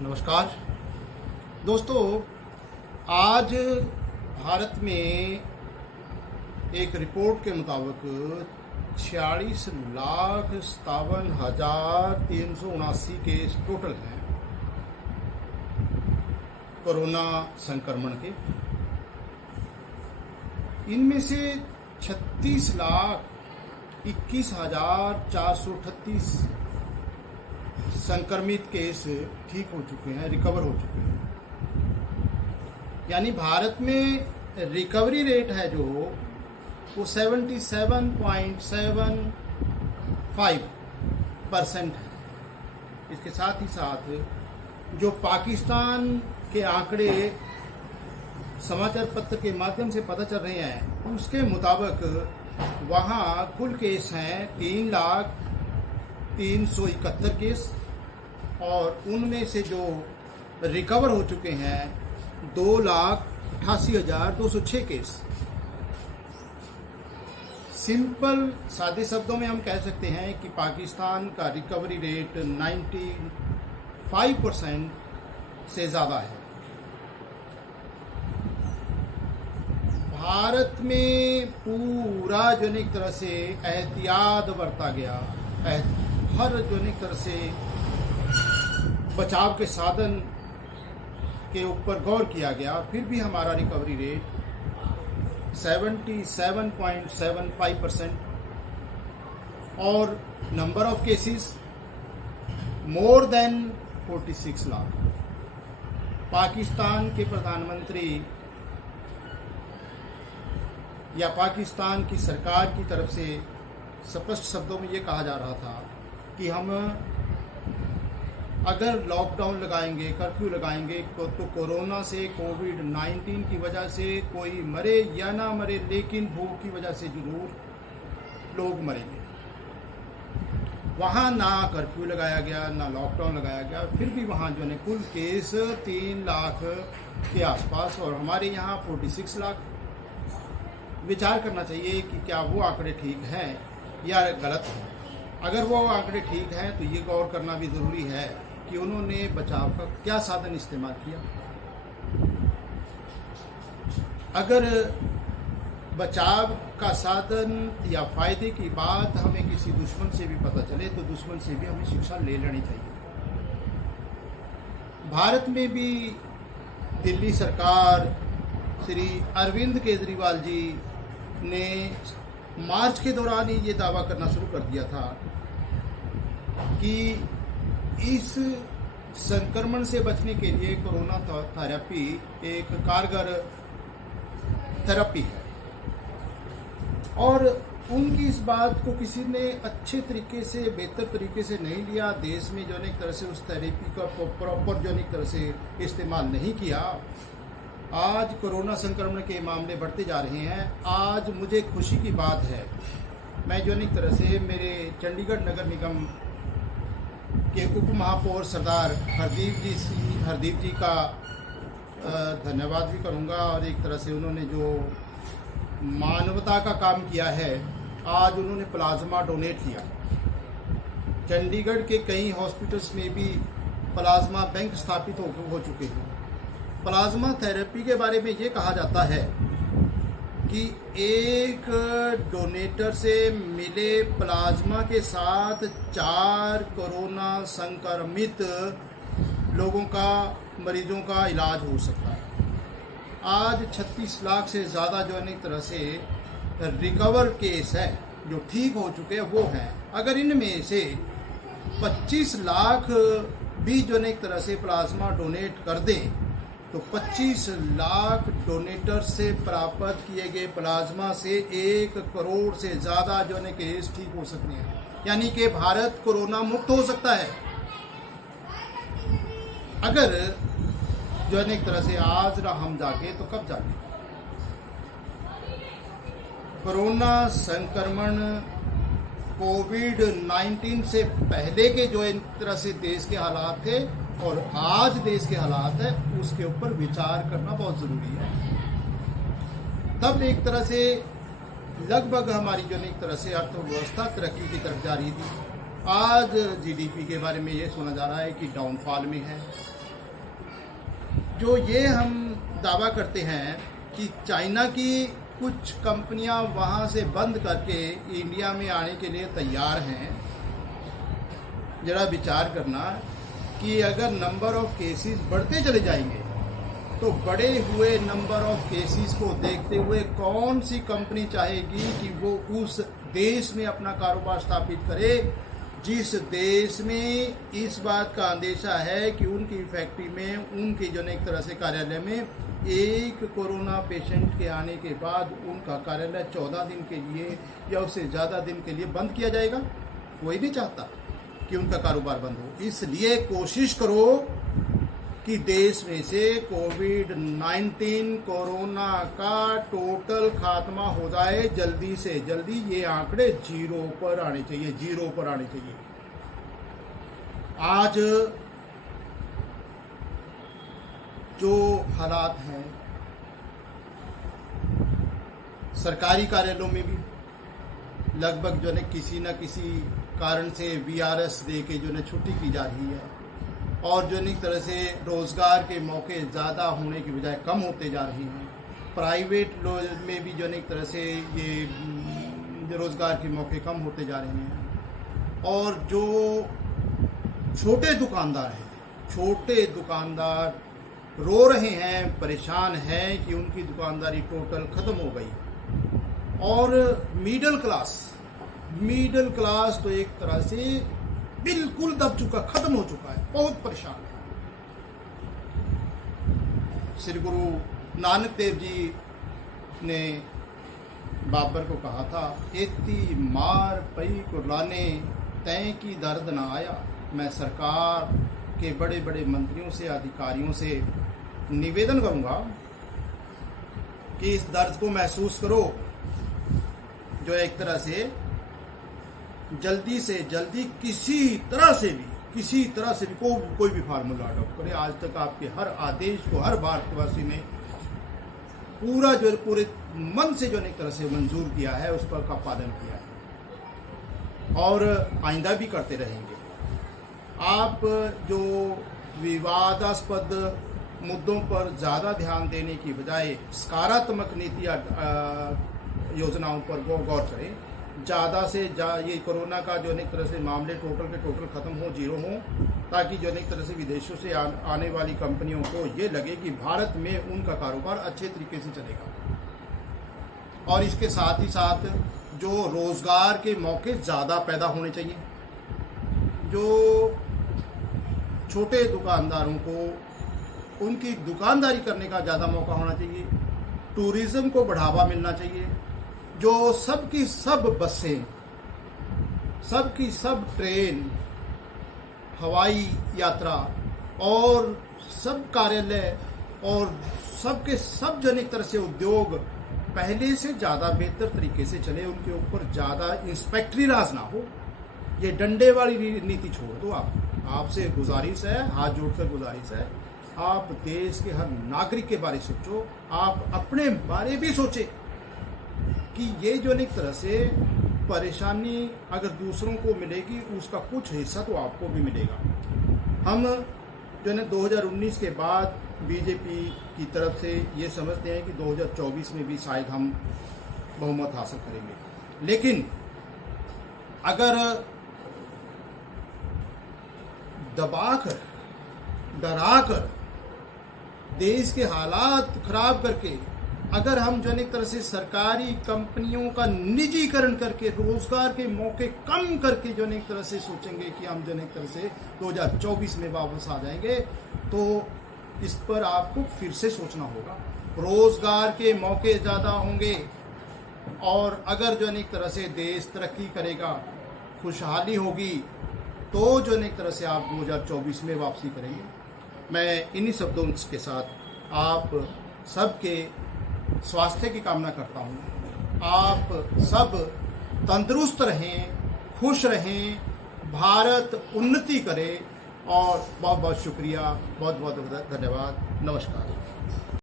नमस्कार दोस्तों, आज भारत में एक रिपोर्ट के मुताबिक 46,57,379 केस टोटल हैं कोरोना संक्रमण के। इनमें से 36,21,438 संक्रमित केस ठीक हो चुके हैं, रिकवर हो चुके हैं। यानी भारत में रिकवरी रेट है जो वो 77.75% है। इसके साथ ही साथ जो पाकिस्तान के आंकड़े समाचार पत्र के माध्यम से पता चल रहे हैं, उसके मुताबिक वहाँ कुल केस हैं 3,03,71 केस, और उनमें से जो रिकवर हो चुके हैं 2,88,206 केस। सिंपल सादे शब्दों में हम कह सकते हैं कि पाकिस्तान का रिकवरी रेट 95% से ज़्यादा है। भारत में पूरा जो एक तरह से एहतियात बरता गया, हर जो एक तरह से बचाव के साधन के ऊपर गौर किया गया, फिर भी हमारा रिकवरी रेट 77.75% और number of cases more than 46 lakh. Pakistan के प्रधानमंत्री या पाकिस्तान की सरकार की तरफ से स्पष्ट शब्दों में ये कहा जा रहा था कि हम अगर लॉकडाउन लगाएंगे, कर्फ्यू लगाएंगे तो कोरोना से, कोविड-19 की वजह से कोई मरे या ना मरे, लेकिन भूख की वजह से जरूर लोग मरेंगे। वहाँ ना कर्फ्यू लगाया गया, ना लॉकडाउन लगाया गया, फिर भी वहाँ जो है कुल केस 3 लाख के आसपास, और हमारे यहाँ 46 लाख। विचार करना चाहिए कि क्या वो आंकड़े ठीक हैं या गलत हैं। अगर वो आंकड़े ठीक हैं तो ये गौर करना भी ज़रूरी है कि उन्होंने बचाव का क्या साधन इस्तेमाल किया। अगर बचाव का साधन या फायदे की बात हमें किसी दुश्मन से भी पता चले तो दुश्मन से भी हमें शिक्षा ले लेनी चाहिए। भारत में भी दिल्ली सरकार श्री अरविंद केजरीवाल जी ने मार्च के दौरान ही ये दावा करना शुरू कर दिया था कि इस संक्रमण से बचने के लिए कोरोना थेरेपी एक कारगर थेरेपी है, और उनकी इस बात को किसी ने अच्छे तरीके से, बेहतर तरीके से नहीं लिया। देश में जो एक तरह से उस थेरेपी का प्रॉपर जो एक तरह से इस्तेमाल नहीं किया। आज कोरोना संक्रमण के मामले बढ़ते जा रहे हैं। आज मुझे खुशी की बात है, मैं जो एक तरह से मेरे चंडीगढ़ नगर निगम के उप महापौर सरदार हरदीप जी का धन्यवाद भी करूंगा, और एक तरह से उन्होंने जो मानवता का काम किया है, आज उन्होंने प्लाज्मा डोनेट किया। चंडीगढ़ के कई हॉस्पिटल्स में भी प्लाज्मा बैंक स्थापित हो चुके हैं। प्लाज्मा थेरेपी के बारे में ये कहा जाता है कि एक डोनेटर से मिले प्लाज्मा के साथ 4 कोरोना संक्रमित लोगों का, मरीजों का इलाज हो सकता है। आज 36 लाख से ज़्यादा जो एक तरह से रिकवर केस है, जो ठीक हो चुके हैं, वो हैं। अगर इनमें से 25 लाख भी जो एक तरह से प्लाज्मा डोनेट कर दें तो 25 लाख डोनेटर से प्राप्त किए गए प्लाज्मा से 1 करोड़ से ज़्यादा जो है केस ठीक हो सकते हैं। यानी कि भारत कोरोना मुक्त हो सकता है अगर जो है एक तरह से आज ना हम जाके तो कब जाके। कोरोना संक्रमण कोविड-19 से पहले के जो एक तरह से देश के हालात थे और आज देश के हालात है, उसके ऊपर विचार करना बहुत ज़रूरी है। तब एक तरह से लगभग हमारी जो एक तरह से अर्थव्यवस्था तरक्की की तरफ जा रही थी। आज जीडीपी के बारे में ये सुना जा रहा है कि डाउनफॉल में है। जो ये हम दावा करते हैं कि चाइना की कुछ कंपनियां वहां से बंद करके इंडिया में आने के लिए तैयार हैं, जरा विचार करना कि अगर नंबर ऑफ केसेस बढ़ते चले जाएंगे तो बढ़े हुए नंबर ऑफ केसेस को देखते हुए कौन सी कंपनी चाहेगी कि वो उस देश में अपना कारोबार स्थापित करे जिस देश में इस बात का अंदेशा है कि उनकी फैक्ट्री में, उनके जो एक तरह से कार्यालय में एक कोरोना पेशेंट के आने के बाद उनका कार्यालय 14 दिन के लिए या उससे ज़्यादा दिन के लिए बंद किया जाएगा। कोई नहीं चाहता कि उनका कारोबार बंद हो। इसलिए कोशिश करो कि देश में से कोविड-19 कोरोना का टोटल खात्मा हो जाए जल्दी से जल्दी। ये आंकड़े जीरो पर आने चाहिए, जीरो पर आने चाहिए। आज जो हालात हैं सरकारी कार्यालयों में भी लगभग जो है किसी न किसी कारण से वीआरएस दे के जो है छुट्टी की जा रही है और जो एक तरह से रोज़गार के मौके ज़्यादा होने की बजाय कम होते जा रहे हैं। प्राइवेट में भी जो एक तरह से ये रोज़गार के मौके कम होते जा रहे हैं और जो छोटे दुकानदार हैं, छोटे दुकानदार रो रहे हैं, परेशान हैं कि उनकी दुकानदारी टोटल ख़त्म हो गई। और मिडिल क्लास तो एक तरह से बिल्कुल दब चुका, खत्म हो चुका है, बहुत परेशान है। श्री गुरु नानक देव जी ने बाबर को कहा था, एती मार पई कुर्लाने तय की दर्द ना आया। मैं सरकार के बड़े बड़े मंत्रियों से, अधिकारियों से निवेदन करूंगा कि इस दर्द को महसूस करो, जो एक तरह से जल्दी से जल्दी किसी तरह से भी कोई भी फार्मूला अडॉप्ट करे। आज तक आपके हर आदेश को हर भारतवासी ने पूरे मन से जो एक तरह से मंजूर किया है, उस पर का पालन किया है और आइंदा भी करते रहेंगे। आप जो विवादास्पद मुद्दों पर ज़्यादा ध्यान देने की बजाय सकारात्मक नीति योजनाओं पर गौर करें। ज़्यादा से ये कोरोना का जो एक तरह से मामले टोटल के टोटल ख़त्म हो, जीरो हो, ताकि जो एक तरह से विदेशों से आने वाली कंपनियों को ये लगे कि भारत में उनका कारोबार अच्छे तरीके से चलेगा। और इसके साथ ही साथ जो रोज़गार के मौके ज़्यादा पैदा होने चाहिए, जो छोटे दुकानदारों को उनकी दुकानदारी करने का ज़्यादा मौका होना चाहिए, टूरिज़्म को बढ़ावा मिलना चाहिए, जो सबकी सब बसें, सबकी सब ट्रेन, हवाई यात्रा और सब कार्यालय और सबके सब जो एक तरह से उद्योग पहले से ज़्यादा बेहतर तरीके से चले, उनके ऊपर ज़्यादा इंस्पेक्टरी राज ना हो। ये डंडे वाली नीति छोड़ दो। आपसे गुजारिश है, हाथ जोड़कर गुजारिश है, आप देश के हर नागरिक के बारे सोचो, आप अपने बारे भी सोचें कि ये जो एक तरह से परेशानी अगर दूसरों को मिलेगी उसका कुछ हिस्सा तो आपको भी मिलेगा। हम जो है 2019 के बाद बीजेपी की तरफ से ये समझते हैं कि 2024 में भी शायद हम बहुमत हासिल करेंगे, लेकिन अगर दबाकर, डराकर, देश के हालात खराब करके अगर हम जो एक तरह से सरकारी कंपनियों का निजीकरण करके रोजगार के मौके कम करके जो एक तरह से सोचेंगे कि हम जो एक तरह से 2024 में वापस आ जाएंगे, तो इस पर आपको फिर से सोचना होगा। रोजगार के मौके ज़्यादा होंगे और अगर जो एक तरह से देश तरक्की करेगा, खुशहाली होगी, तो जो एक तरह से आप 2024 में वापसी करेंगे। मैं इन्हीं शब्दों के साथ आप सबके स्वास्थ्य की कामना करता हूँ। आप सब तंदुरुस्त रहें, खुश रहें, भारत उन्नति करे और बहुत बहुत शुक्रिया, बहुत बहुत धन्यवाद, नमस्कार।